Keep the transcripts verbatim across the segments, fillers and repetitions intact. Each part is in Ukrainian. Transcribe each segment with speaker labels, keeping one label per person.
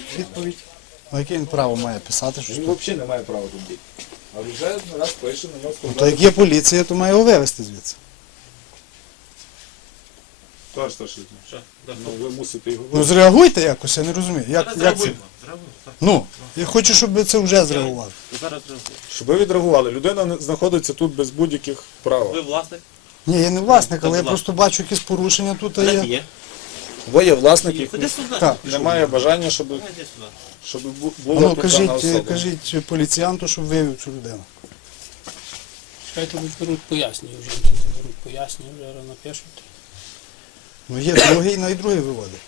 Speaker 1: відповідь.
Speaker 2: Ну, яке він право має писати? Щось
Speaker 1: Він
Speaker 2: тут?
Speaker 1: взагалі не має права тут бути. Але вже раз пише, на нього
Speaker 2: Ну, то
Speaker 1: складає.
Speaker 2: як є поліція, то має його вивезти звідси.
Speaker 1: Товариш старший, ну ви мусите його
Speaker 2: Ну зреагуйте якось, я не розумію. Як,
Speaker 3: Зараз
Speaker 2: як це?
Speaker 3: зреагуємо. Зреагуємо, так.
Speaker 2: Ну, я хочу, щоб ви це вже зреагували.
Speaker 3: Зараз реагуємо.
Speaker 1: Щоб ви відреагували. Людина не- знаходиться тут без будь-яких прав.
Speaker 3: Ви власник?
Speaker 2: Ні, я не власник, але я
Speaker 3: власник.
Speaker 2: просто бачу якісь порушення тут. А
Speaker 3: Де
Speaker 2: є.
Speaker 3: ти є?
Speaker 1: Ви є власник,
Speaker 3: Ходи
Speaker 1: який
Speaker 3: сюди.
Speaker 2: Так.
Speaker 1: немає бажання, щоб,
Speaker 3: Давай, йди сюди.
Speaker 1: щоб бу-
Speaker 2: А
Speaker 1: була
Speaker 2: ну,
Speaker 1: тут дана
Speaker 2: кажіть,
Speaker 1: особа.
Speaker 2: кажіть поліціянту, щоб вивів цю людину.
Speaker 4: Чекайте, беруть пояснення вже, які беруть пояснення, вже напишуть.
Speaker 2: Ну є другий, ну і другий виводить.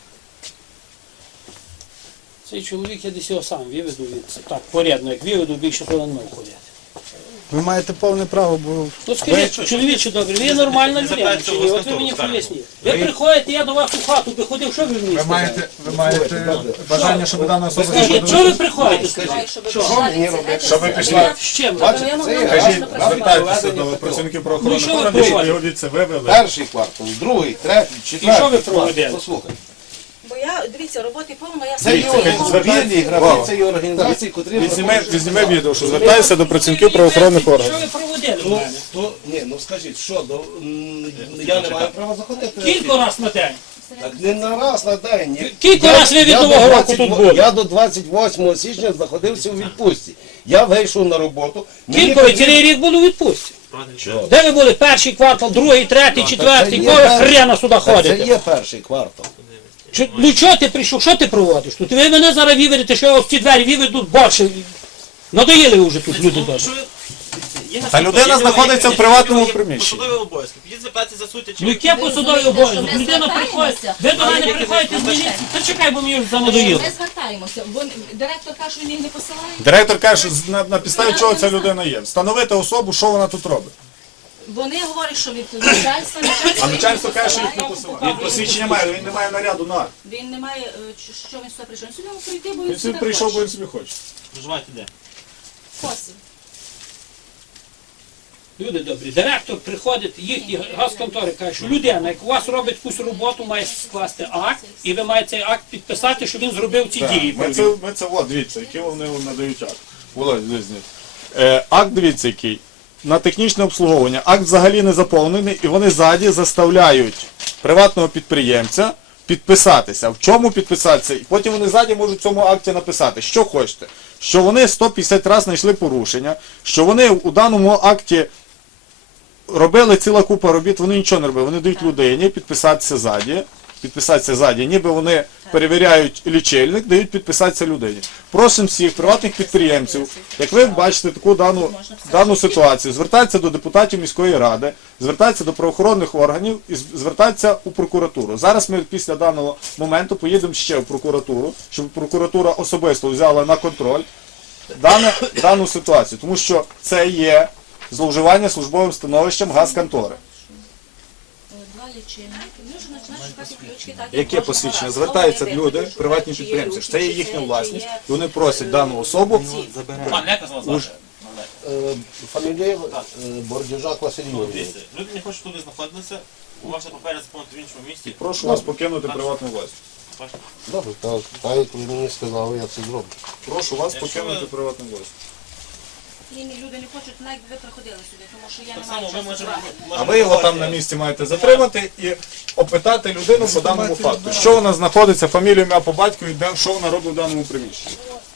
Speaker 4: Цей чоловік я десь його сам виведу від так, порядно, як виведу, більше то не мав ходити.
Speaker 2: Ви маєте повне право, бо
Speaker 4: Ну скажіть, чоловіче добре, ви нормальна людина, чи ні? От ви мені поясніть. Ви приходите, я до вас у хату приходив, що ви мені
Speaker 1: Ви маєте,
Speaker 4: сказали?
Speaker 1: ви маєте бажання, щоб дана особа
Speaker 4: Скажіть, що ви приходите, скажіть?
Speaker 1: Щоб ви пішли.
Speaker 4: З чим?
Speaker 1: Кажіть, звертайтеся до працівників
Speaker 4: Ну,
Speaker 1: правоохоронних
Speaker 4: що ви
Speaker 1: органів, щоб
Speaker 4: проводите?
Speaker 1: його від це вивели.
Speaker 5: Перший квартал, другий, третій,
Speaker 4: І що
Speaker 5: четвертий.
Speaker 4: ви проводите?
Speaker 5: Послухай.
Speaker 6: Бо я, дивіться, роботи повно, я
Speaker 5: Це є вільні гравці і організації, котрі...
Speaker 1: Візьми, візьми відео, що звертаєшся до працівників правоохоронних
Speaker 4: Що
Speaker 1: органів.
Speaker 4: ви проводили в
Speaker 5: Ну,
Speaker 4: мене?
Speaker 5: то, ні, ну скажіть, що, до, м, я не маю права заходити?
Speaker 4: Кілько раз на день?
Speaker 5: Так не на раз на день. Я-
Speaker 4: Кілько
Speaker 5: я-
Speaker 4: раз ви від
Speaker 5: я до
Speaker 4: Нового року
Speaker 5: двадцять
Speaker 4: тут
Speaker 5: во-
Speaker 4: були?
Speaker 5: Я до двадцять восьмого січня знаходився у відпустці. Я вийшов на роботу. мені
Speaker 4: Кілько ви
Speaker 5: потрібно-
Speaker 4: цілий рік були у відпустці?
Speaker 5: Що?
Speaker 4: Де ви були перший квартал, другий, третій, четвертий,
Speaker 5: Це є
Speaker 4: кого ви
Speaker 5: перший-
Speaker 4: хрена сюди
Speaker 5: Так Це
Speaker 4: ходите?
Speaker 5: є перший квартал.
Speaker 4: Чо- Ну чого ти прийшов, що ти проводиш тут? Ви мене зараз виведете, що я ось ці двері виведу більше. Надоїли ви вже тут люди добре.
Speaker 3: Що ви- Є
Speaker 1: Та
Speaker 3: наступне,
Speaker 1: людина
Speaker 3: є
Speaker 1: знаходиться
Speaker 3: є-
Speaker 1: в приватному
Speaker 3: є- є
Speaker 1: приміщенні.
Speaker 3: Посадові обов'язки. Підіть звертайтеся за суттю.
Speaker 4: Ну яке посадовий обов'язок? Людина приходить, ви до мене приходите з міліції. Та чекай, бо мені вже занадоїло.
Speaker 6: Ми звертаємося. Вон, директор каже, що він їх не посилає.
Speaker 1: Директор каже, що на, на підставі чого ця людина є. Встановити особу, що вона тут робить.
Speaker 6: Вони говорять, що від начальства, начальство,
Speaker 1: А начальство
Speaker 6: їх
Speaker 1: каже, що їх не
Speaker 6: посилає.
Speaker 1: посилає. Він посвідчення має, він не має наряду на.
Speaker 6: Він не має, е, чи- що він сюди прийшов. Він сюди мав прийти, бо
Speaker 1: Він
Speaker 6: він
Speaker 1: собі
Speaker 6: сюди
Speaker 1: прийшов, бо
Speaker 6: хоче.
Speaker 1: він собі хоче.
Speaker 3: Проживаєте де?
Speaker 6: Косів.
Speaker 4: Люди добрі, директор приходить, їхні газконтори каже, що людина, як у вас робить якусь роботу, має скласти акт, і ви маєте цей акт підписати, що він зробив ці дії.
Speaker 1: Ми це, ми це, от, дивіться, які вони надають акт. Володь, дивіться. Е, акт, дивіться, який. На технічне обслуговування. Акт взагалі не заповнений, і вони ззаді заставляють приватного підприємця підписатися. В чому підписатися? І потім вони ззаді можуть в цьому акті написати, що хочете. Що вони сто п'ятдесят разів знайшли порушення, що вони у даному акті робили ціла купа робіт, вони нічого не робили. Вони дають людині підписатися ззаді, підписатися ззаді, ніби вони перевіряють лічильник, дають підписатися людині. Просимо всіх приватних підприємців, як ви бачите таку дану, дану ситуацію, звертатися до депутатів міської ради, звертатися до правоохоронних органів і звертатися у прокуратуру. Зараз ми після даного моменту поїдемо ще в прокуратуру, щоб прокуратура особисто взяла на контроль дане, дану ситуацію, тому що це є зловживання службовим становищем газконтори.
Speaker 6: Два лічильники. Ми вже починаємо шукати ключки. так, як
Speaker 1: Яке
Speaker 6: кожного
Speaker 1: посвідчення?
Speaker 6: разу.
Speaker 1: Звертаються
Speaker 6: Коли
Speaker 1: люди,
Speaker 6: виходиш,
Speaker 1: приватні
Speaker 6: чи є
Speaker 1: підприємці.
Speaker 6: ключі,
Speaker 1: Це є
Speaker 6: чи
Speaker 1: їхня
Speaker 6: є,
Speaker 1: власність.
Speaker 6: чи є.
Speaker 1: І вони просять дану особу.
Speaker 3: Пан, як вас звати?
Speaker 5: Е, Фамілія е, Бордюжак Василь Юрійович.
Speaker 3: Дивіться, люди не хочуть туди знаходитися, у вас папери заповнити в іншому місті.
Speaker 1: Прошу вас покинути приватну власність.
Speaker 3: Бачите?
Speaker 5: Добре, так, так як ви мені сказали, я це зроблю.
Speaker 1: Прошу вас
Speaker 3: Якщо
Speaker 1: покинути
Speaker 3: ви-
Speaker 1: приватну власність.
Speaker 6: Ні, ні, люди не хочуть, навіть ви приходили сюди, тому що я
Speaker 3: Так
Speaker 6: не маю
Speaker 3: само ви
Speaker 6: часу
Speaker 3: можете...
Speaker 6: брати.
Speaker 1: А ви його там на місці маєте затримати і опитати людину по даному факту. Що вона знаходиться, фамілію, ім'я по батькові, де, що вона робить в даному приміщенні.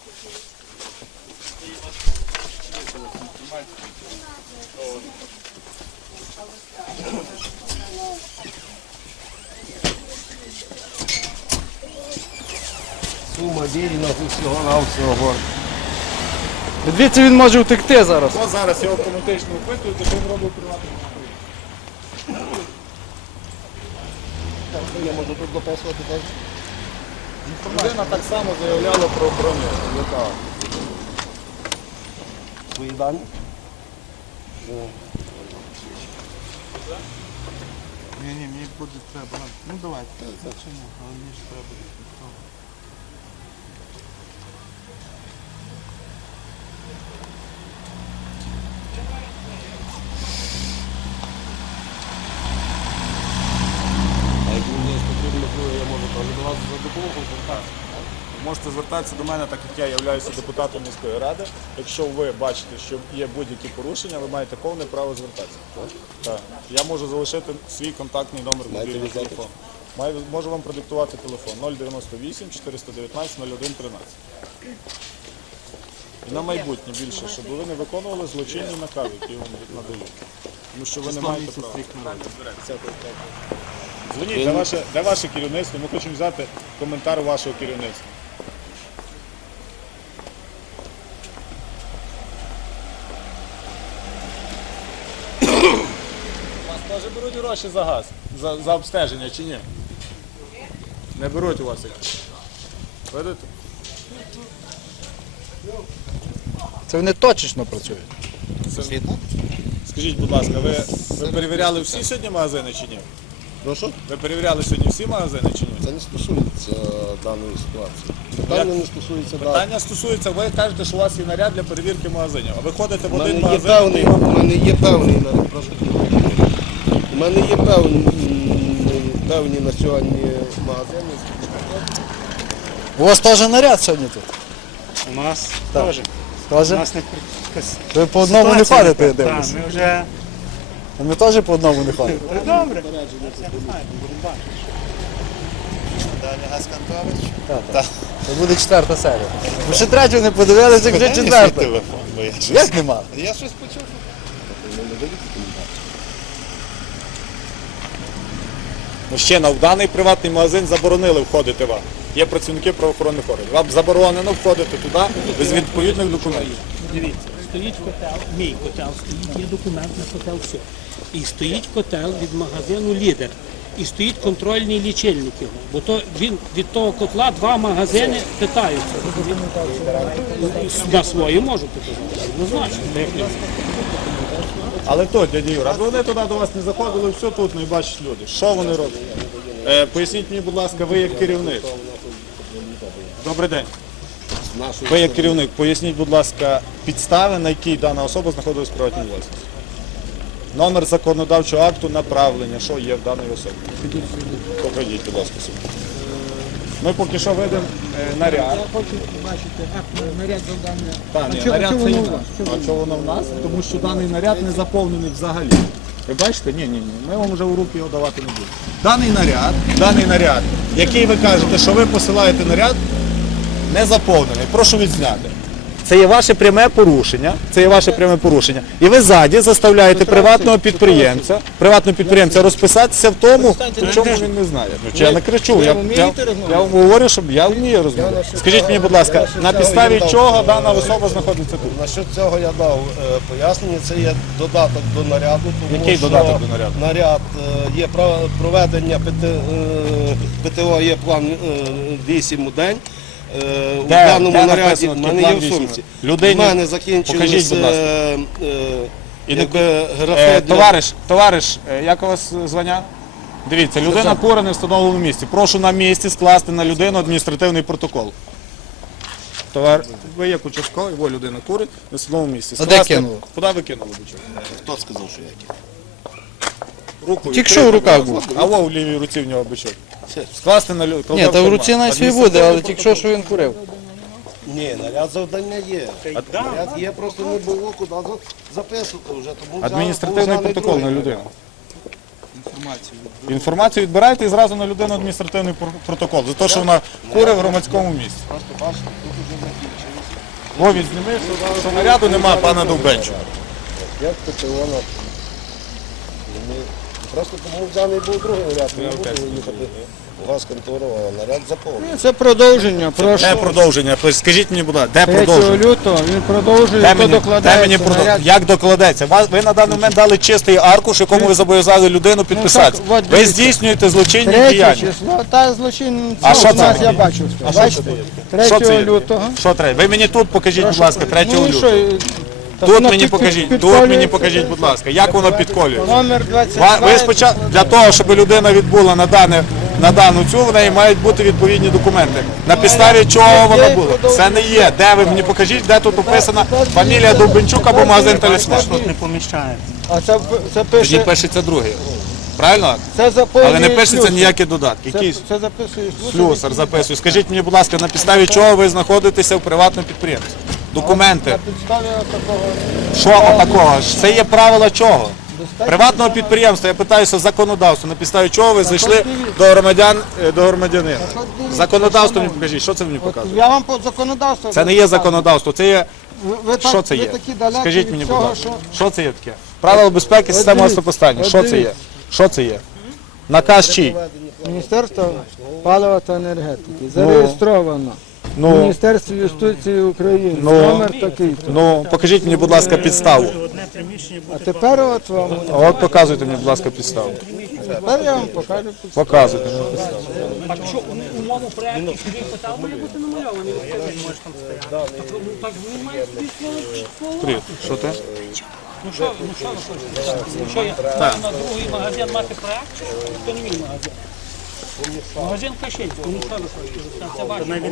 Speaker 5: Сума вільна всього на всього.
Speaker 2: Дивіться, він може втекти зараз.
Speaker 1: Ось зараз його автоматично опитують, що він робить в приватному приміщенні.
Speaker 5: Я можу тут дописувати так?
Speaker 1: Людина так само заявляла про охорону.
Speaker 5: Свої дані?
Speaker 2: Ні, ні, мені буде треба. Ну давайте. Чому? Але мені ж треба.
Speaker 5: А як мені потрібно, я можу теж до вас за допомогою звертатися.
Speaker 1: можете звертатися до мене, так як я являюся депутатом міської ради. Якщо ви бачите, що є будь-які порушення, ви маєте повне право звертатися. Так. Я можу залишити свій контактний номер мобільного телефону. Маю, можу вам продиктувати телефон нуль дев'яносто вісім чотириста дев'ятнадцять нуль один тринадцять. І на майбутнє більше, щоб ви не виконували злочинні накази, які вам надають. Тому що ви не маєте права. Дзвоніть, де ваше, де ваше керівництво? Ми хочемо взяти коментар вашого керівництва. У вас теж беруть гроші за газ, за, за обстеження чи ні? Не беруть у вас їх. Видите?
Speaker 2: Це вони точечно працюють.
Speaker 1: Це... Скажіть, будь ласка, ви, ви перевіряли всі сьогодні магазини чи ні?
Speaker 5: Прошу?
Speaker 1: Ви перевіряли сьогодні всі магазини чи ні?
Speaker 5: Це не стосується даної ситуації. Питання не стосується даної.
Speaker 1: Питання стосується, ви кажете, що у вас є наряд для перевірки магазинів, а ви ходите в
Speaker 5: У мене
Speaker 1: один
Speaker 5: є
Speaker 1: магазин,
Speaker 5: певний,
Speaker 1: і
Speaker 5: у
Speaker 1: вам...
Speaker 5: мене є певний наряд, прошу. У мене є певні, певні на сьогодні магазини.
Speaker 2: У вас теж наряд сьогодні тут?
Speaker 7: У нас теж.
Speaker 2: Теж?
Speaker 7: У нас не
Speaker 2: Ви по одному не
Speaker 7: ситуація
Speaker 2: ходите, я
Speaker 7: така.
Speaker 2: дивлюсь.
Speaker 7: Так, ми вже
Speaker 2: А ми теж по одному не ходимо.
Speaker 7: добре. Далі Газ Конторович.
Speaker 2: Це буде четверта серія. Ви ще третю не подивилися, як вже четверта.
Speaker 7: Телефон, бо я щось.
Speaker 2: Як нема?
Speaker 7: Я щось почув.
Speaker 1: Мужчина, в даний приватний магазин заборонили входити вам. Є працівники правоохоронних органів. Вам заборонено входити туди без відповідних документів.
Speaker 4: Дивіться, стоїть котел, мій котел стоїть, є документ на котел, все. І стоїть котел від магазину «Лідер». І стоїть контрольний лічильник його. Бо то він від того котла два магазини питаються. На свої можуть показати. Однозначно. Та як ні?
Speaker 1: Але то, дядя Юра, аби вони туди до вас не заходили, все тут не бачать люди. Що вони роблять? Е, поясніть мені, будь ласка, ви як керівник. Добрий день. Ви як керівник, поясніть, будь ласка, підстави, на якій дана особа знаходилась в приватній власності. Номер законодавчого акту направлення, що є в даної особи. Покажіть, будь ласка, собі. Ми поки що видимо е, наряд.
Speaker 2: Я хочу побачити акт наряд завдання.
Speaker 1: Та, ні,
Speaker 2: чого-
Speaker 1: наряд
Speaker 2: чого
Speaker 1: це
Speaker 2: воно
Speaker 1: є
Speaker 2: у вас?
Speaker 1: наш. А чого воно в нас? Тому що даний наряд не заповнений взагалі. Ви бачите? Ні, ні, ні. Ми вам вже в руки його давати не будемо. Даний наряд, даний наряд, який ви кажете, що ви посилаєте наряд, не заповнений. Прошу відзняти. Це є ваше пряме порушення. Це є ваше пряме порушення. І ви ззаді заставляєте приватного підприємця, приватного підприємця розписатися в тому, в чому він не знає. Ну, чи я не кричу, я, я, я вам говорю, щоб я вмію розмовляти. Скажіть мені, будь ласка, на підставі чого дана особа знаходиться тут?
Speaker 5: Насчет цього я дав е, пояснення. Це є додаток до наряду. Тому
Speaker 1: Який
Speaker 5: що
Speaker 1: додаток до наряду?
Speaker 5: Наряд е, є про- проведення ПТ, е, ПТО, є план е, вісім у день. Е, У
Speaker 1: Де-
Speaker 5: даному
Speaker 1: де
Speaker 5: наряді
Speaker 1: написано,
Speaker 5: в
Speaker 1: який
Speaker 5: мене є
Speaker 1: план
Speaker 5: в
Speaker 1: вісім?
Speaker 5: сумці.
Speaker 1: Людині-
Speaker 5: У мене
Speaker 1: Покажіть,
Speaker 5: закінчилися
Speaker 1: будь ласка.
Speaker 5: е, е,
Speaker 1: І не-
Speaker 5: якби
Speaker 1: Е,
Speaker 5: графи для...
Speaker 1: товариш, товариш, е, як у вас звання? Дивіться, людина куре не в встановленому місці. Прошу на місці скласти на людину адміністративний протокол. Товар, ви як участковий, во людина курить не в встановленому місці.
Speaker 2: А де кинули?
Speaker 1: Куди ви кинули бичок?
Speaker 5: Хто сказав, що я кину?
Speaker 1: Руку
Speaker 2: Тільки що в руках був.
Speaker 1: А во в лівій руці в нього бичок. Скласти на людину.
Speaker 2: Ні, та в руці навіть свій буде, але тільки що, що він курив.
Speaker 5: Ні, наряд завдання є. Наряд є, просто не було куди за- записувати вже. Тому взяли-
Speaker 1: Адміністративний
Speaker 5: взяли
Speaker 1: протокол
Speaker 5: другий.
Speaker 1: на людину. Інформацію відбираєте і зразу на людину адміністративний пр- протокол. За те, що вона куре в громадському місці.
Speaker 5: Просто бачите, тут вже закінчилося.
Speaker 1: Во, він зніми, що, що наряду нема пана Довбенчука.
Speaker 5: Як ПТО на... Ми- Просто тому взяний був другий наряд. Ми не будемо їхати у вас контору, а наряд заповнений.
Speaker 8: Це продовження. Прошу.
Speaker 1: Де продовження? Скажіть мені, будь ласка, де
Speaker 8: третього
Speaker 1: продовження?
Speaker 8: лютого він продовжує,
Speaker 1: Де
Speaker 8: то
Speaker 1: мені, де
Speaker 8: докладається.
Speaker 1: мені продов-
Speaker 8: наряд.
Speaker 1: Як докладеться? Вас- Ви на даний момент дали чистий аркуш, якому ви зобов'язали людину підписатися.
Speaker 8: Ну, так, от
Speaker 1: Ви
Speaker 8: дивіться.
Speaker 1: здійснюєте злочинні
Speaker 8: Третє
Speaker 1: діяння.
Speaker 8: число, та злочин
Speaker 1: А що
Speaker 8: у нас
Speaker 1: це?
Speaker 8: я бачу.
Speaker 1: А що
Speaker 8: Бачите?
Speaker 1: це є? Що
Speaker 8: третього
Speaker 1: це є?
Speaker 8: лютого.
Speaker 1: Що треба? Ви мені тут покажіть, будь ласка, третього
Speaker 8: Ну і
Speaker 1: лютого.
Speaker 8: що? Та
Speaker 1: Тут
Speaker 8: воно
Speaker 1: мені
Speaker 8: під-
Speaker 1: покажіть,
Speaker 8: під-
Speaker 1: тут мені
Speaker 8: підколюється.
Speaker 1: покажіть, будь ласка, як воно підколюється.
Speaker 8: Номер двадцять
Speaker 1: Ва-
Speaker 8: два.
Speaker 1: Ви спочатку для того, щоб людина відбула на дане на дану цю, в неї мають бути відповідні документи. На підставі чого вона була? Це не є. Де ви мені покажіть, де тут описана фамілія Довбенчук або магазин Талісман.
Speaker 7: Тут не поміщається.
Speaker 8: А це, це
Speaker 1: Тоді
Speaker 8: пише
Speaker 1: пишеться другий. Правильно акт?
Speaker 8: Це заповнює
Speaker 1: Але не пишеться
Speaker 8: слюсар.
Speaker 1: ніякі додатки.
Speaker 8: Це,
Speaker 1: Який
Speaker 8: це записує слюсар.
Speaker 1: слюсар записує? Скажіть мені, будь ласка, на підставі чого ви знаходитеся в приватному підприємстві? Документи.
Speaker 8: На підставі такого
Speaker 1: Що такого? Це є правила чого? Приватного підприємства, я питаюся законодавство, на підставі чого ви зайшли до громадян, е, до громадянина. Законодавство мені покажіть, що це мені
Speaker 8: От
Speaker 1: показує?
Speaker 8: я вам по законодавству.
Speaker 1: Це не є законодавство, це є.
Speaker 8: Ви, ви так,
Speaker 1: Що це
Speaker 8: ви
Speaker 1: є?
Speaker 8: такі далекі
Speaker 1: Скажіть
Speaker 8: від
Speaker 1: мені, будь
Speaker 8: цього,
Speaker 1: ласка,
Speaker 8: що...
Speaker 1: що це є таке? Правила безпеки, система
Speaker 8: дивіться,
Speaker 1: газопостачання.
Speaker 8: от
Speaker 1: Що це є?
Speaker 8: дивіться.
Speaker 1: Що це є? Наказ чий?
Speaker 8: Міністерство палива та енергетики зареєстровано в
Speaker 1: Ну,
Speaker 8: Міністерстві юстиції України.
Speaker 1: Ну.
Speaker 8: Номер такий.
Speaker 1: ну, покажіть мені, будь ласка, підставу.
Speaker 8: А тепер от вам,
Speaker 1: От показуйте мені, будь ласка, підставу.
Speaker 8: тепер я вам покажу.
Speaker 1: Показуйте мені підставу.
Speaker 4: А що у умову проєкту собі котел має бути намальований? Так, ну так він має собі слово.
Speaker 1: Привіт, що ти?
Speaker 4: Ну що, ну що ви хочете? Ну що, я маю на другий магазин мати проєкт, чи що? То не мій магазин. Магазин Кашинський, ну що ви хочете? Це ваш магазин.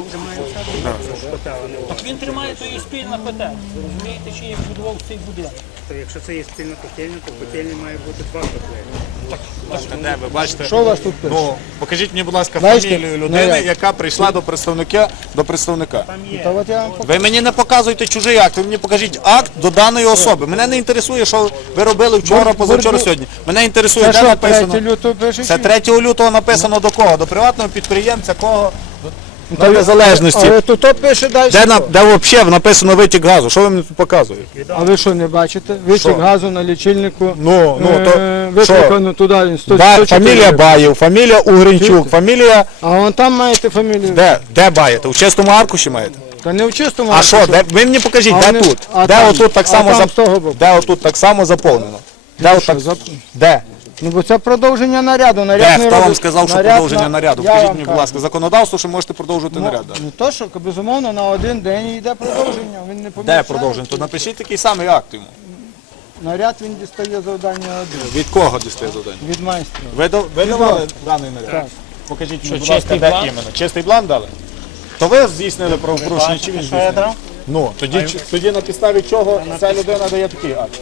Speaker 4: Так він тримає, то і спільна котельня. Розумієте, чи як будував цей будинок?
Speaker 9: То якщо це є спільна котельня, то в котельні має бути два котельні.
Speaker 1: Де ви бачите?
Speaker 8: Що у вас тут пише?
Speaker 1: Ну, покажіть мені, будь ласка,
Speaker 8: Бачите?
Speaker 1: фамілію
Speaker 8: Ну,
Speaker 1: людини,
Speaker 8: як?
Speaker 1: яка прийшла до представника. До представника.
Speaker 8: Та от я вам покажу.
Speaker 1: Ви мені не показуєте чужий акт, ви мені покажіть акт до даної особи. Мене не інтересує, що ви робили вчора,
Speaker 8: Бур-
Speaker 1: позавчора,
Speaker 8: бур-
Speaker 1: сьогодні. Мене інтересує,
Speaker 8: Це
Speaker 1: де
Speaker 8: що,
Speaker 1: написано.
Speaker 8: третє лютого пише?
Speaker 1: Це
Speaker 8: чи?
Speaker 1: третього лютого написано до кого? До приватного підприємця, кого?
Speaker 8: Та
Speaker 1: На
Speaker 8: ви-
Speaker 1: незалежності.
Speaker 8: Але тут то пише далі.
Speaker 1: Де, на, де взагалі написано витік газу? Що ви мені тут показуєте?
Speaker 8: А ви що, не бачите? Витік
Speaker 1: Що?
Speaker 8: газу на лічильнику.
Speaker 1: Ну, ну,
Speaker 8: е,
Speaker 1: то що?
Speaker 8: викликано туди. сто-
Speaker 1: Ба,
Speaker 8: сто чотири.
Speaker 1: фамілія Баєв, фамілія Угринчук,
Speaker 8: Чуєте?
Speaker 1: фамілія...
Speaker 8: А вон там маєте фамілію.
Speaker 1: Де? Де баєте? У чистому аркуші маєте?
Speaker 8: Та не в чистому.
Speaker 1: А що, де? Ви мені покажіть,
Speaker 8: А
Speaker 1: де
Speaker 8: вони-
Speaker 1: тут?
Speaker 8: а
Speaker 1: Де
Speaker 8: там-
Speaker 1: отут так
Speaker 8: а
Speaker 1: само
Speaker 8: там
Speaker 1: зап...
Speaker 8: з того боку.
Speaker 1: Де отут так само заповнено? Де отак?
Speaker 8: зап-
Speaker 1: Де?
Speaker 8: Ну бо це продовження наряду. Наряд
Speaker 1: Де?
Speaker 8: не
Speaker 1: Хто
Speaker 8: робить-
Speaker 1: вам сказав, що
Speaker 8: наряд
Speaker 1: продовження
Speaker 8: на-
Speaker 1: наряду?
Speaker 8: Я
Speaker 1: Покажіть
Speaker 8: вам
Speaker 1: мені, будь
Speaker 8: кажу.
Speaker 1: ласка, законодавство, що можете продовжувати
Speaker 8: Ну,
Speaker 1: наряд. далі.
Speaker 8: ну то, що безумовно на один день йде продовження. Він не
Speaker 1: Де
Speaker 8: помічає.
Speaker 1: продовження? То напишіть такий самий акт йому.
Speaker 8: Наряд він дістає завдання один
Speaker 1: Від кого дістає завдання?
Speaker 8: від майстра.
Speaker 1: Ви, до- ви давали даний наряд?
Speaker 8: Так.
Speaker 1: Покажіть
Speaker 4: Що,
Speaker 1: мені, будь ласка,
Speaker 4: чистий
Speaker 1: де
Speaker 4: бланк?
Speaker 1: іменно. Чистий бланк дали? То ви здійснили правопорушення, чи він
Speaker 9: Що я
Speaker 1: здійснив?
Speaker 9: дав?
Speaker 1: Ну, тоді, ч- тоді на підставі чого ця людина дає такий акт?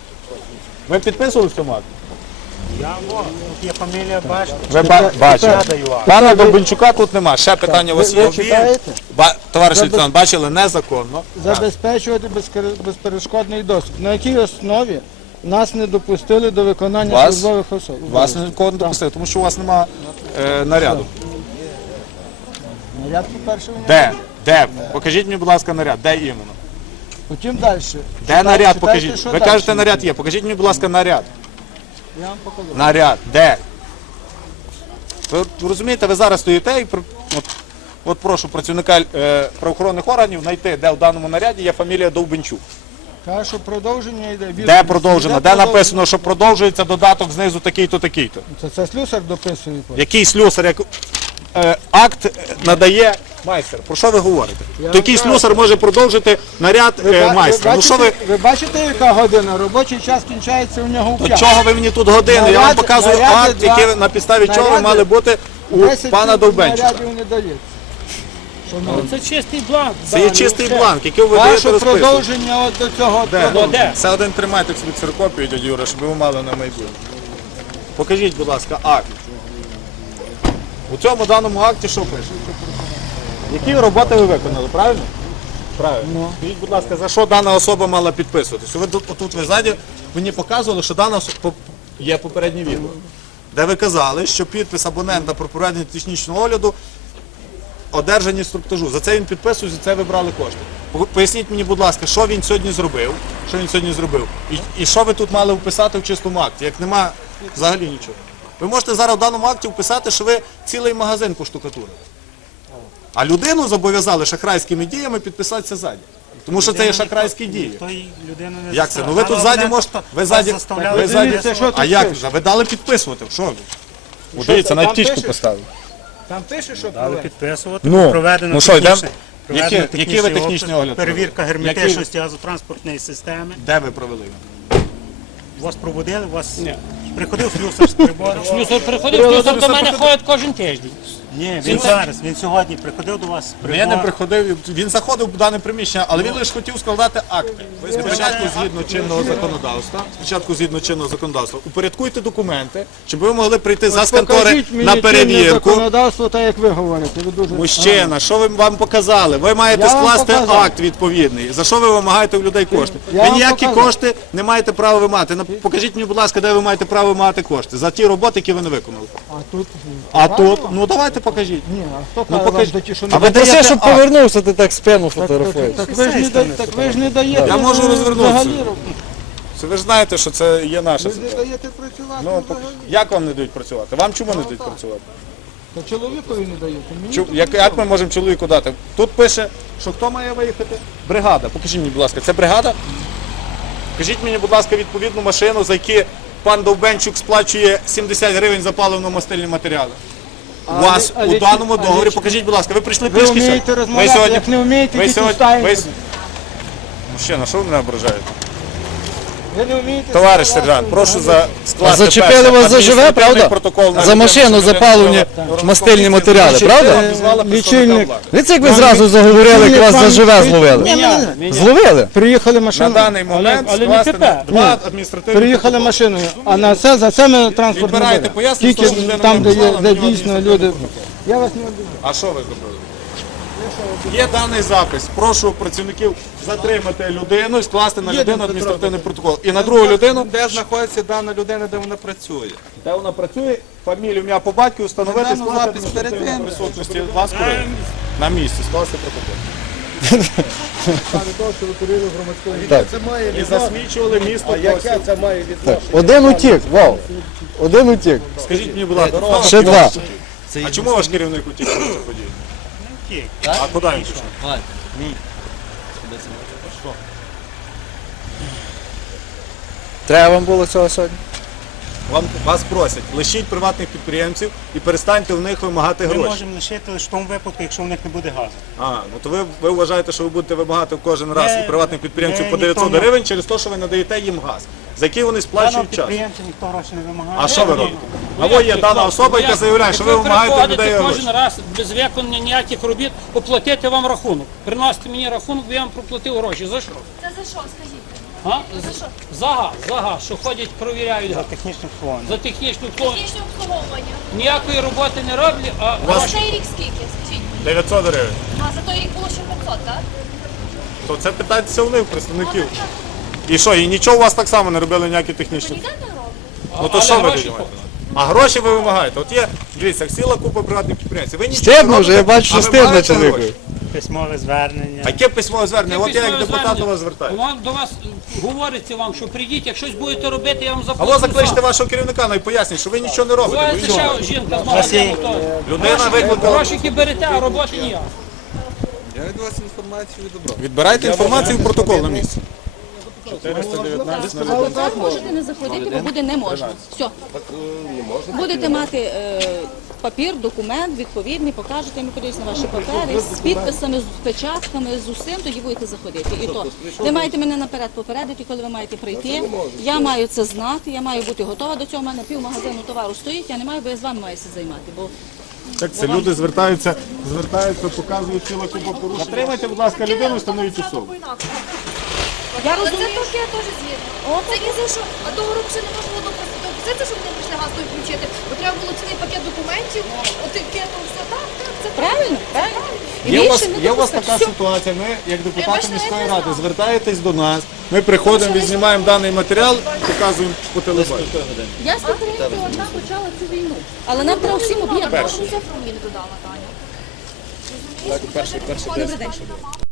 Speaker 1: Ви підписували в цьому акті?
Speaker 9: Я во, тут є фамілія, бачите.
Speaker 1: Ви ба- бачили.
Speaker 9: Я даю акт.
Speaker 1: Пана Довбенчука тут нема. Ще питання у вас
Speaker 8: Ви,
Speaker 1: є.
Speaker 8: ви читаєте?
Speaker 1: Ба- Товариш
Speaker 8: Забез-
Speaker 1: лейтенант, бачили незаконно.
Speaker 8: Забезпечувати безкер- безперешкодний доступ. На якій основі нас не допустили до виконання
Speaker 1: Вас?
Speaker 8: службових особ?
Speaker 1: Вас нікого не допустили, тому що у вас нема е, наряду.
Speaker 8: Наряд, по-перше, у нього.
Speaker 1: Де? Де? Покажіть мені, будь ласка, наряд. Де іменно?
Speaker 8: Потім далі.
Speaker 1: Де наряд?
Speaker 8: читайте,
Speaker 1: Покажіть.
Speaker 8: що
Speaker 1: Ви
Speaker 8: далі.
Speaker 1: кажете, наряд є. Покажіть мені, будь ласка, наряд.
Speaker 8: Я вам покажу.
Speaker 1: Наряд. Де? Ви розумієте, ви зараз стоїте і про- от, от прошу працівника е, правоохоронних органів знайти, де в даному наряді є фамілія Довбенчук.
Speaker 8: Каже, що продовження йде.
Speaker 1: Де продовжено? Де написано, що продовжується додаток знизу такий-то, такий-то?
Speaker 8: Це, це слюсар дописує. потім.
Speaker 1: Який слюсар, як е, акт надає майстер. Про що ви говорите?
Speaker 8: Я
Speaker 1: То який
Speaker 8: вам кажу.
Speaker 1: слюсар може продовжити наряд
Speaker 8: Ви,
Speaker 1: е,
Speaker 8: ба-
Speaker 1: майстра?
Speaker 8: ви,
Speaker 1: Ну що ви?
Speaker 8: бачите, ви бачите, яка година? Робочий час кінчається у нього в
Speaker 1: До
Speaker 8: п'ять.
Speaker 1: чого ви мені тут години? Я вам
Speaker 8: Наряд-
Speaker 1: показую
Speaker 8: наряди
Speaker 1: акт,
Speaker 8: два-
Speaker 1: який ви- на підставі чого ви
Speaker 8: наряди-
Speaker 1: мали бути у
Speaker 8: десять
Speaker 1: пана Довбенчика.
Speaker 8: нарядів не дається.
Speaker 4: Ну, це чистий бланк.
Speaker 1: Це є чистий бланк, який ви
Speaker 8: Ваше
Speaker 1: даєте розписку.
Speaker 8: продовження от до цього. от
Speaker 1: Де?
Speaker 8: продовження.
Speaker 4: де?
Speaker 1: Це один тримайте собі ксерокопію, дядю Юра, щоб ви мали на майбутнє. Покажіть, будь ласка, акт. У цьому даному акті що пише? Які роботи ви виконали, правильно? Правильно. Скажіть, будь ласка, за що дана особа мала підписуватись? Ви тут, отут ви ззаді мені показували, що дана особа є попереднє відео, де ви казали, що підпис абонента про проведення технічного огляду одержані інструктажу. За це він підписує, за це ви брали кошти. По- Поясніть мені, будь ласка, що він сьогодні зробив, що він сьогодні зробив, і, і що ви тут мали вписати в чистому акті, як нема взагалі нічого. Ви можете зараз в даному акті вписати, що ви цілий магазин поштукатурили. А людину зобов'язали шахрайськими діями підписатися ззаді. Тому що це є шахрайські дії.
Speaker 9: Той людину не
Speaker 1: Як це?
Speaker 9: заставляв.
Speaker 1: Ну ви тут
Speaker 9: Але
Speaker 1: ззаді
Speaker 9: мене
Speaker 1: можете.
Speaker 9: просто
Speaker 1: Ви ззаді.
Speaker 9: вас заставляли
Speaker 1: Ви ззаді.
Speaker 8: Дивіться, що тут
Speaker 1: А як?
Speaker 8: пише.
Speaker 1: Ви дали підписувати. Що ви? О,
Speaker 8: Що
Speaker 1: Дивіться,
Speaker 8: це,
Speaker 1: навіть
Speaker 8: там
Speaker 1: тічку
Speaker 8: пише?
Speaker 1: поставили.
Speaker 8: Там пише, що
Speaker 9: Дали
Speaker 8: провели.
Speaker 9: підписувати.
Speaker 1: Ну,
Speaker 9: проведено
Speaker 1: ну що, йдемо?
Speaker 9: технічний- проведено
Speaker 1: Які- які ви
Speaker 9: технічний
Speaker 1: технічний
Speaker 9: огляд,
Speaker 1: огляд
Speaker 9: Перевірка
Speaker 1: провели?
Speaker 9: герметичності газотранспортної системи.
Speaker 1: Де ви провели?
Speaker 9: Вас пробудили, вас приходив слюсар з прибором.
Speaker 4: Слюсар приходив, слюсар до мене ходить кожен тиждень.
Speaker 9: Ні, він зараз, він сьогодні приходив до вас.
Speaker 1: Я не приходив, він заходив в дане приміщення, але він лише хотів складати акти. Ви спочатку згідно чинного законодавства, спочатку згідно чинного законодавства, упорядкуйте документи, щоб ви могли прийти з контори
Speaker 8: Покажіть мені
Speaker 1: на
Speaker 8: чинне
Speaker 1: перевірку.
Speaker 8: законодавство, так як ви говорите. Ви дуже...
Speaker 1: Мужчина, що ви вам показали? Ви маєте
Speaker 8: Я вам
Speaker 1: скласти
Speaker 8: показав.
Speaker 1: акт відповідний. За що ви вимагаєте у людей кошти?
Speaker 8: Я
Speaker 1: Ви
Speaker 8: вам
Speaker 1: ніякі
Speaker 8: показав.
Speaker 1: кошти не маєте права вимагати. На- Покажіть мені, будь ласка, де ви маєте право вимагати кошти за ті роботи, які ви не виконали.
Speaker 8: А тут...
Speaker 1: А тут, ну давайте покажіть.
Speaker 8: Ні, а хто
Speaker 1: Ну,
Speaker 8: каже
Speaker 1: покажіть.
Speaker 8: вам такі, що
Speaker 1: А
Speaker 8: не
Speaker 1: ви
Speaker 8: даєте
Speaker 1: даєте
Speaker 8: акт?
Speaker 5: повернувся, ти так спину
Speaker 8: Так, так, так, ви ж не да- так ви ж не даєте.
Speaker 1: Я можу
Speaker 8: ну,
Speaker 1: розвернутися.
Speaker 8: взагалі робити.
Speaker 1: Це ви ж знаєте, що це є наша
Speaker 8: Ви ж не
Speaker 1: ситуація.
Speaker 8: даєте працювати
Speaker 1: Ну,
Speaker 8: взагалі.
Speaker 1: як вам не дають працювати? Вам чому не дають працювати?
Speaker 8: Та чоловікові не даєте. Мені
Speaker 1: Чу- Як, як ми можемо чоловіку дати? Тут пише, що хто має виїхати? Бригада. Покажіть мені, будь ласка, це бригада? Покажіть мені, будь ласка, відповідну машину, за яку пан Довбенчук сплачує сімдесят гривень за паливно-мастильні матеріали. У
Speaker 8: Але-
Speaker 1: вас
Speaker 8: але
Speaker 1: у
Speaker 8: чи-
Speaker 1: даному
Speaker 8: але
Speaker 1: договорі,
Speaker 8: чи-
Speaker 1: покажіть, будь ласка, ви прийшли
Speaker 8: Ви
Speaker 1: пішки
Speaker 8: вмієте
Speaker 1: сьогодні?
Speaker 8: розмовляти, як не вмієте,
Speaker 1: ви
Speaker 8: йдіть
Speaker 1: сьогодні,
Speaker 8: устаєте.
Speaker 1: ви... с- Мужчина, що ви мене ображаєте?
Speaker 8: Ви не вмієте
Speaker 1: Товариш
Speaker 8: сказати,
Speaker 1: сержант, прошу за скласти
Speaker 5: зачепили
Speaker 1: перше,
Speaker 5: вас за живе,
Speaker 1: адміністративний
Speaker 5: правда?
Speaker 1: протокол на
Speaker 5: За
Speaker 1: людину,
Speaker 5: машину,
Speaker 1: що
Speaker 5: за
Speaker 1: людина
Speaker 5: паливні
Speaker 1: була
Speaker 5: мастильні
Speaker 1: розповісти,
Speaker 5: матеріали,
Speaker 1: що
Speaker 5: правда?
Speaker 1: людина обізвала представника
Speaker 8: Лічильник.
Speaker 1: влади.
Speaker 5: Дивіться, як ви
Speaker 8: Вам
Speaker 5: зразу
Speaker 8: від-
Speaker 5: заговорили, як вас
Speaker 8: вам
Speaker 5: за живе
Speaker 8: від-
Speaker 5: зловили.
Speaker 8: Ні,
Speaker 5: Зловили?
Speaker 8: Приїхали
Speaker 1: На
Speaker 8: машиною.
Speaker 1: даний момент
Speaker 4: але не
Speaker 1: скласти
Speaker 4: тепер.
Speaker 1: два адміністративні
Speaker 8: Приїхали
Speaker 1: протоколи.
Speaker 8: машиною, а на це за це ми транспорт не
Speaker 1: Відбирайте
Speaker 8: беремо.
Speaker 1: пояснення,
Speaker 8: Тільки
Speaker 1: що людина
Speaker 8: там, де, є,
Speaker 1: назвала,
Speaker 8: де
Speaker 1: на нього
Speaker 8: дійсно
Speaker 1: адміністративний
Speaker 8: люди. Я вас не обіцяю.
Speaker 1: А що ви зробили? Є даний запис. Прошу працівників затримати людину і скласти на людину адміністративний протокол. І на другу людину,
Speaker 2: Де знаходиться дана людина, де вона працює?
Speaker 1: де вона працює, фамілію, ім'я по батьку, встановити
Speaker 2: Дану
Speaker 1: скласти
Speaker 2: запис перед
Speaker 1: адміністративну
Speaker 2: тим.
Speaker 1: присутності вас курили. На місці скласти протокол.
Speaker 5: Так.
Speaker 1: І засмічували місто.
Speaker 5: А яке
Speaker 1: Косів.
Speaker 5: це має відношення? Один утік, вау. Один утік.
Speaker 1: Скажіть мені, будь ласка, хто
Speaker 5: Ще
Speaker 1: ваш
Speaker 5: два.
Speaker 1: керівник? А чому ваш керівник утік після події? А куди він пішов?
Speaker 5: Треба вам було цього сьогодні?
Speaker 1: Вам, вас просять, лишіть приватних підприємців і перестаньте в них вимагати
Speaker 9: Ми
Speaker 1: гроші.
Speaker 9: можемо лишити лише в тому випадку, якщо в них не буде газу.
Speaker 1: А, ну то ви, ви вважаєте, що ви будете вимагати кожен раз
Speaker 9: Не,
Speaker 1: у приватних підприємців
Speaker 9: не,
Speaker 1: по дев'ятсот
Speaker 9: ніхто не-
Speaker 1: гривень через те, що ви надаєте їм газ, за який вони
Speaker 9: Даному
Speaker 1: сплачують час.
Speaker 9: підприємцю ніхто гроші не вимагає.
Speaker 1: А що ви робите? А во є дана особа, яка заявляє, що ви вимагаєте людей
Speaker 4: кожен
Speaker 1: гроші.
Speaker 4: раз без виконання ніяких робіт оплатити вам рахунок. Приносите мені рахунок, бо я вам проплатив гроші. За що?
Speaker 6: Це за що, скажіть?
Speaker 4: А? За газ, за газ, що ходять, провіряють газ.
Speaker 9: Технічне обслуговування.
Speaker 4: За технічну вплоть.
Speaker 6: Технічне обслуговування.
Speaker 4: Ніякої роботи не роблять, а
Speaker 6: А за той рік скільки, скажіть?
Speaker 1: дев'ятсот гривень.
Speaker 6: А за той рік було ще п'ятсот, так?
Speaker 1: То це питайтеся у них, представників. І що, і нічого у вас так само не робили ніякі технічні?
Speaker 6: Ніде не роблять.
Speaker 1: Ну то
Speaker 4: але
Speaker 1: що ви
Speaker 4: гроші
Speaker 1: тоді маєте? А гроші ви вимагаєте. От є, дивіться, ціла купа приватних підприємців. Ви нічого
Speaker 5: Стидно
Speaker 1: не
Speaker 5: вже, я
Speaker 1: робите,
Speaker 5: бачу,
Speaker 1: а
Speaker 5: що стидно
Speaker 1: вимагаєте
Speaker 5: чоловіку.
Speaker 1: гроші.
Speaker 9: Письмове звернення.
Speaker 1: Таке письмове звернення, от я як
Speaker 4: Письмове
Speaker 1: депутат до
Speaker 4: звернення.
Speaker 1: вас звертаюся.
Speaker 4: Вам- До вас е, говориться вам, що прийдіть, як щось будете робити, я вам
Speaker 1: А
Speaker 4: заплачу.
Speaker 1: ви закличте
Speaker 4: сам.
Speaker 1: вашого керівника, ну і поясніть, що ви нічого не робите.
Speaker 4: Буває,
Speaker 1: Ви
Speaker 4: це
Speaker 1: що?
Speaker 4: ще жінка з магазину. то
Speaker 1: Людина викликала.
Speaker 4: Грошики берете, а роботи ніяк.
Speaker 2: Я від вас інформацію відобрав.
Speaker 1: Відбирайте інформацію в протокол на місці.
Speaker 6: Так можете не заходити, бо буде не можна. Все. Будете мати е, папір, документ відповідний, покажете йому кудись на ваші папери з підписами, з печатками, з усім, тоді будете заходити. І то ви маєте мене наперед попередити, коли ви маєте прийти. Я маю це знати, я маю бути готова до цього. У мене пів магазину товару стоїть, я не маю, бо я з вами маюся займати. Бо
Speaker 1: Так це люди звертаються, звертаються, показують ціла купа порушень. Затримайте, будь ласка, людину і встановіть особу.
Speaker 6: я розумію, що я теж згідна. Це ні за що. А договору ще не можна було просто допустити, щоб вони прийшли газ той включити. Бо треба було цілий пакет документів, отаке то все. Так, так, це правильно, правильно. І
Speaker 1: Є у вас,
Speaker 6: більше не
Speaker 1: є у вас
Speaker 6: допускати.
Speaker 1: така
Speaker 6: Все.
Speaker 1: ситуація, ми, як депутати
Speaker 6: бачите,
Speaker 1: міської
Speaker 6: я не
Speaker 1: ради,
Speaker 6: знала.
Speaker 1: звертаєтесь до нас, ми приходимо, відзнімаємо даний матеріал, показуємо по телебаченню.
Speaker 6: Я з підтримки одна почала цю війну. Але нам треба всім об'єднати. Першу цифру мені не додала Таня. Розумієш? Добрий день.